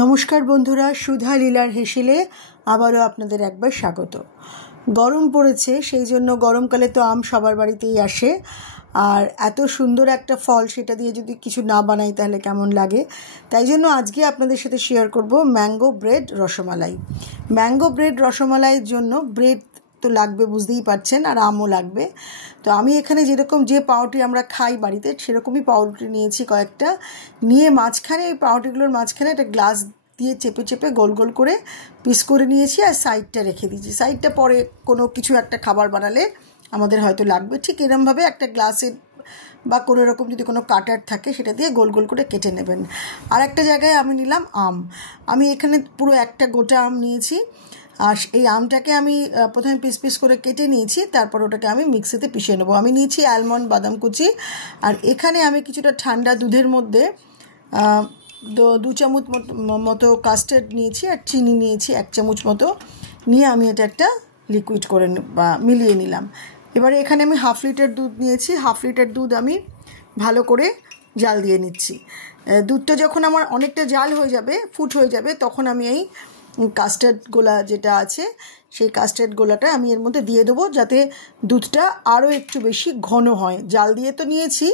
নমস্কার বন্ধুরা, সুধা লীলার হেসেলে আবারও আপনাদের একবার স্বাগত। গরম পড়েছে, সেই জন্য গরমকালে তো আম সবার বাড়িতেই আসে। আর এত সুন্দর একটা ফল, সেটা দিয়ে যদি কিছু না বানাই তাহলে কেমন লাগে। তাই জন্য আজকে আপনাদের সাথে শেয়ার করব mango bread rasmalai. Mango bread রসমালাইয়ের জন্য ব্রেড তো লাগবে, বুঝতেই পারছেন, আর আমও লাগবে। তো আমি এখানে যেরকম যে পাউরুটি আমরা খাই বাড়িতে সেরকমই পাউরুটি নিয়েছি কয়েকটা, নিয়ে মাঝখানে এই পাউরুটিগুলোর মাঝখানে একটা গ্লাস দিয়ে চেপে চেপে গোল গোল করে পিস করে নিয়েছি আর সাইডটা রেখে দিয়েছি। সাইডটা পরে কোনো কিছু একটা খাবার বানালে আমাদের হয়তো লাগবে। ঠিক এরমভাবে একটা গ্লাসের বা কোনো রকম যদি কোনো কাটার থাকে সেটা দিয়ে গোল গোল করে কেটে নেবেন। আর একটা জায়গায় আমি নিলাম আম। আমি এখানে পুরো একটা গোটা আম নিয়েছি। আর এই আমটাকে আমি প্রথমে পিস পিস করে কেটে নিয়েছি, তারপর ওটাকে আমি মিক্সিতে পিষে নেবো। আমি নিয়েছি অ্যালমন্ড বাদাম কুচি, আর এখানে আমি কিছুটা ঠান্ডা দুধের মধ্যে 2 চামচ মতো কাস্টার্ড নিয়েছি, আর চিনি নিয়েছি 1 চামচ মতো, নিয়ে আমি এটা একটা লিকুইড করে বা মিলিয়ে নিলাম। এবারে এখানে আমি 1/2 লিটার দুধ নিয়েছি। 1/2 লিটার দুধ আমি ভালো করে জাল দিয়ে নিচ্ছি। দুধটা যখন আমার অনেকটা জাল হয়ে যাবে, ফুট হয়ে যাবে, তখন আমি এই কাস্টার্ড গোলা যেটা আছে সেই কাস্টার্ড গোলাটা আমি এর মধ্যে দিয়ে দেবো, যাতে দুধটা আরও একটু বেশি ঘন হয়। জাল দিয়ে তো নিয়েছি,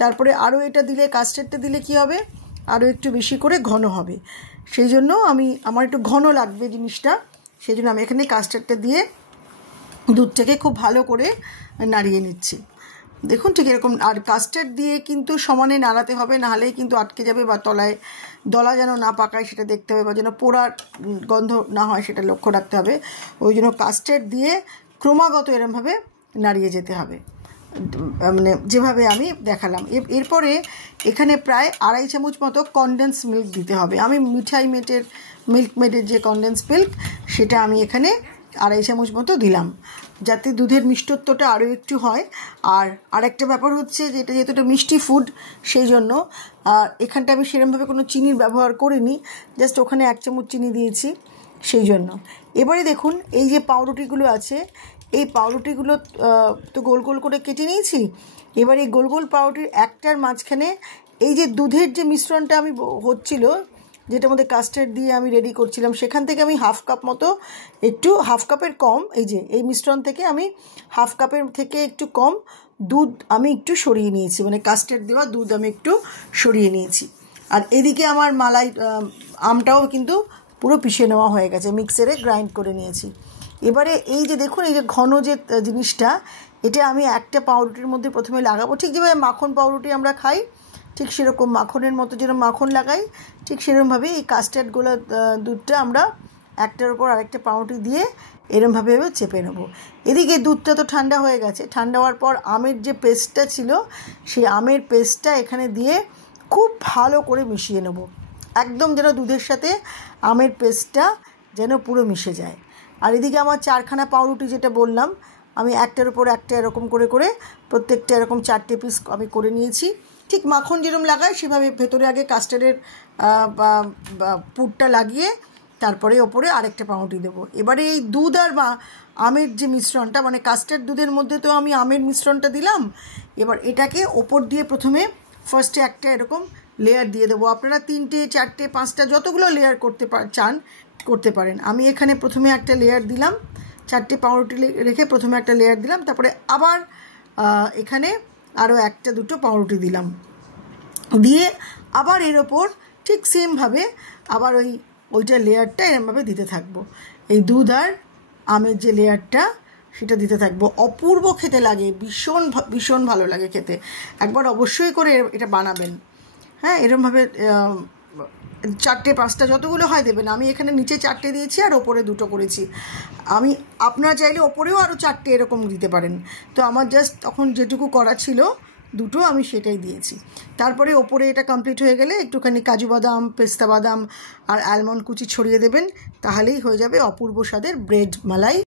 তারপরে আরও এটা দিলে, কাস্টার্ডটা দিলে কি হবে, আরও একটু বেশি করে ঘন হবে। সেই জন্য আমার একটু ঘন লাগবে জিনিসটা, সেই জন্য আমি এখানে কাস্টার্ডটা দিয়ে দুধটাকে খুব ভালো করে নাড়িয়ে নিচ্ছি। দেখুন ঠিক এরকম। আর কাস্টার্ড দিয়ে কিন্তু সমানে নাড়াতে হবে, নাহলেই কিন্তু আটকে যাবে, বা তলায় দলা যেন না পাকায় সেটা দেখতে হবে, বা যেন পোড়ার গন্ধ না হয় সেটা লক্ষ্য রাখতে হবে। ওই জন্য কাস্টার্ড দিয়ে ক্রমাগত এরমভাবে নাড়িয়ে যেতে হবে, মানে যেভাবে আমি দেখালাম। এরপরে এখানে প্রায় 2.5 চামচ মতো কনডেন্স মিল্ক দিতে হবে। আমি মিঠাই মিল্ক মেডের যে কনডেন্স মিল্ক, সেটা আমি এখানে 2.5 চামচ মতো দিলাম, যাতে দুধের মিষ্টত্বটা আরও একটু হয়। আর আরেকটা ব্যাপার হচ্ছে যে এটা যেহেতু একটা মিষ্টি ফুড, সেই জন্য এখানটা আমি সেরকমভাবে কোনো চিনির ব্যবহার করিনি, জাস্ট ওখানে 1 চামচ চিনি দিয়েছি, সেই জন্য। এবারে দেখুন, এই যে পাউরুটিগুলো আছে, এই পাউরুটিগুলো তো গোল গোল করে কেটে নিয়েছি। এবার এই গোল গোল পাউরুটির একটার মাঝখানে এই যে দুধের যে মিশ্রণটা আমি হচ্ছিল, যেটার মধ্যে কাস্টার্ড দিয়ে আমি রেডি করছিলাম, সেখান থেকে আমি 1/2 কাপ মতো, একটু 1/2 কাপের কম, এই মিশ্রণ থেকে আমি 1/2 কাপের থেকে একটু কম দুধ আমি একটু সরিয়ে নিয়েছি, মানে কাস্টার্ড দেওয়া দুধ আমি একটু সরিয়ে নিয়েছি। আর এদিকে আমার আমটাও কিন্তু পুরো পিষে নেওয়া হয়ে গেছে, মিক্সারে গ্রাইন্ড করে নিয়েছি। এবারে এই যে দেখুন, এই যে ঘন যে জিনিসটা, এটা আমি একটা পাউরুটির মধ্যে প্রথমে লাগাবো। ঠিক যেভাবে মাখন পাউরুটি আমরা খাই, ঠিক সেরকম মাখনের মতো যেরকম মাখন লাগাই, ঠিক সেরকমভাবে এই কাস্টার্ড গোলা দুধটা আমরা একটার উপর আরেকটা পাউরুটি দিয়ে এরমভাবে চেপে নেব। এদিকে দুধটা তো ঠান্ডা হয়ে গেছে। ঠান্ডা হওয়ার পর আমের যে পেস্টটা ছিল, সেই আমের পেস্টটা এখানে দিয়ে খুব ভালো করে মিশিয়ে নেব, একদম যেন দুধের সাথে আমের পেস্টটা যেন পুরো মিশে যায়। আর এদিকে আমার 4খানা পাউরুটি যেটা বললাম, আমি একটার উপর একটা এরকম করে করে প্রত্যেকটা এরকম 4টে পিস আমি করে নিয়েছি। ঠিক মাখন যেরকম লাগায় সেভাবে ভেতরে আগে কাস্টার্ডের পুরটা লাগিয়ে তারপরে ওপরে আরেকটা পাউরুটি দেবো। এবারে এই দুধ আর আমের যে মিশ্রণটা, মানে কাস্টার্ড দুধের মধ্যে তো আমি আমের মিশ্রণটা দিলাম, এবার এটাকে ওপর দিয়ে প্রথমে ফার্স্টে একটা এরকম লেয়ার দিয়ে দেবো। আপনারা 3টে 4টে 5টা যতগুলো লেয়ার চান করতে পারেন। আমি এখানে প্রথমে একটা লেয়ার দিলাম, 4টে পাউরুটি রেখে প্রথমে একটা লেয়ার দিলাম, তারপরে আবার এখানে আরও 1টা 2টো পাউরুটি দিলাম, দিয়ে আবার এর ওপর ঠিক সেমভাবে আবার ওইটা লেয়ারটা এরমভাবে দিতে থাকবো। এই দুধ আর আমের যে লেয়ারটা, সেটা দিতে থাকবো। অপূর্ব খেতে লাগে, ভীষণ ভীষণ ভালো লাগে খেতে। একবার অবশ্যই করে এটা বানাবেন। হ্যাঁ, এরমভাবে 4টে 5টা যতগুলো হয় দেবেন। আমি এখানে নিচে 4টে দিয়েছি আর ওপরে 2টো করেছি। আপনারা চাইলে ওপরেও আরও 4টে এরকম দিতে পারেন। তো আমার জাস্ট তখন যেটুকু করা ছিল 2টো, আমি সেটাই দিয়েছি। তারপরে ওপরে এটা কমপ্লিট হয়ে গেলে একটুখানি কাজু বাদাম, পেস্তা বাদাম আর অ্যালমন্ড কুচি ছড়িয়ে দেবেন, তাহলেই হয়ে যাবে অপূর্ব স্বাদের ব্রেড মালাই।